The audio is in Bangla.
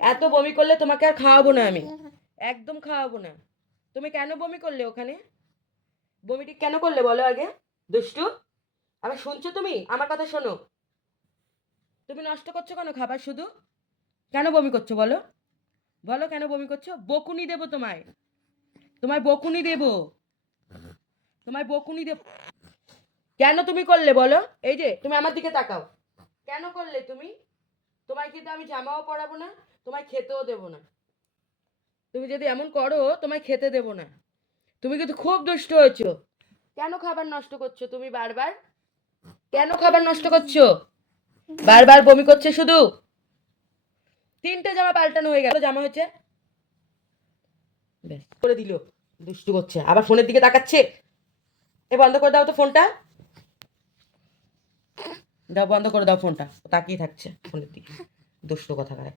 এত বমি করলে তোমাকে আর খাওয়াবো না আমি। একদম খাওয়াবো না। তুমি কেন বমি করলে ওখানে? বমিটি কেন করলে বলো আগে? দুষ্টু আমার শুনছো তুমি? আমার কথা শোনো। তুমি নষ্ট করছ কেন খাবার শুধু? কেন বমি করছ বলো? বলো কেন বমি করছ? বকুনি দেবো তোমায়। তোমায় বকুনি দেবো। তোমায় বকুনি দেব। কেন তুমি করলে বলো? এই যে, তুমি আমার দিকে তাকাও। কেন করলে তুমি? তোমায় কিন্তু আমি জামাও পরাবো না, তোমায় খেতেও দেবো না। তুমি যদি এমন করো, তোমায় খেতে দেবো না। তুমি কিন্তু খুব দুষ্ট হয়েছো। কেন খাবার নষ্ট করছ তুমি বারবার? কেন খাবার নষ্ট করছ? বারবার বমি করছে শুধু? তিনটে জামা পাল্টানো হয়ে গেল, জামা ব্যাস, করে দিল, দুষ্টু করছে। আবার ফোনের দিকে তাকাচ্ছে। এ, বন্ধ করে দাও তো ফোনটা। দাও বন্ধ করে দাও ফোনটা তাকিয়ে থাকছে ফোনের দিকে। দুষ্ট কথা